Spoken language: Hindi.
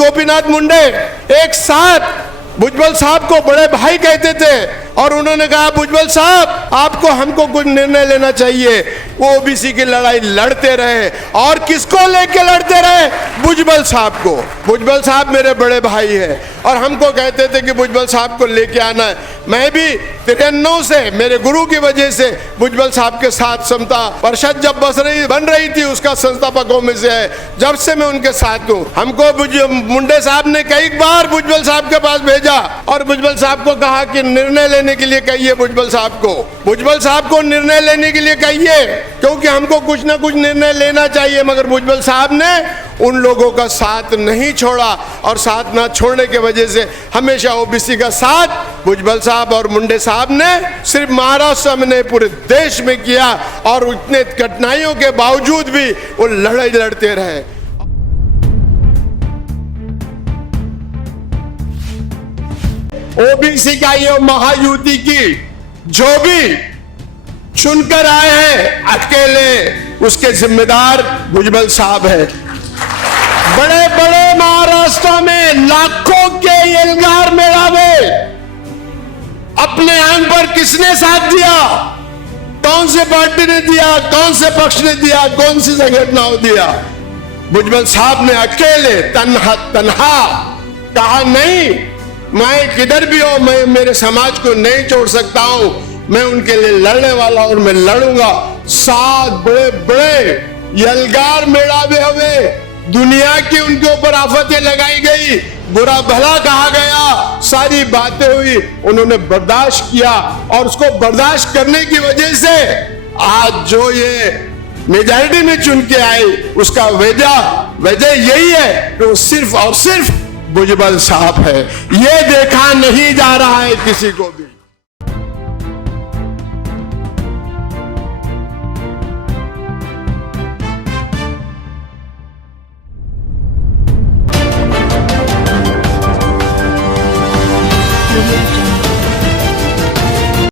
गोपीनाथ मुंडे एक साथ भुजबल साहब को बड़े भाई कहते थे और उन्होंने कहा भुजबल साहब आपको हमको कुछ निर्णय लेना चाहिए। वो ओबीसी की लड़ाई लड़ते रहे और किसको लेके लड़ते रहे? भुजबल साहब को। भुजबल साहब मेरे बड़े भाई है और हमको कहते थे कि भुजबल साहब को लेके आना है। मैं भी 93 से मेरे गुरु की वजह से भुजबल साहब के साथ समता परिषद जब बन रही थी उसका संस्थापकों में से है, जब से मैं उनके साथ हूँ। हमको मुंडे साहब ने कई बार भुजबल साहब के पास भेजा और भुजबल साहब को कहा कि निर्णय लेने के लिए कहिए भुजबल साहब को, भुजबल साहब को निर्णय लेने के लिए कहिए, क्योंकि हमको कुछ ना कुछ निर्णय लेना चाहिए। मगर भुजबल साहब ने उन लोगों का साथ नहीं छोड़ा और साथ ना छोड़ने की वजह से हमेशा ओबीसी का साथ भुजबल साहब और मुंडे साहब ने सिर्फ महाराष्ट्र में नहीं पूरे देश में किया और इतने कठिनाइयों के बावजूद भी वो लड़ाई लड़ते रहे। ओबीसी का ये महायुति की जो भी चुनकर आए हैं अकेले उसके जिम्मेदार भुजबल साहब है। बड़े बड़े महाराष्ट्र में लाखों के एल्गार मेळावे अपने आंग पर किसने साथ दिया? कौन से पार्टी ने दिया, कौन से पक्ष ने दिया, कौन सी संगठनाओं दिया? भुजबल साहब ने अकेले तन्हा कहा नहीं, मैं किधर भी हो मैं मेरे समाज को नहीं छोड़ सकता हूं, मैं उनके लिए लड़ने वाला और मैं लड़ूंगा। 7 बड़े बड़े यलगार मेळावे हुए, दुनिया की उनके ऊपर आफतें लगाई गई, बुरा भला कहा गया, सारी बातें हुई, उन्होंने बर्दाश्त किया और उसको बर्दाश्त करने की वजह से आज जो ये मेजॉरिटी में चुन के आई उसका वजह यही है कि वो सिर्फ और सिर्फ भुजबल साहब है। ये देखा नहीं जा रहा है किसी को भी।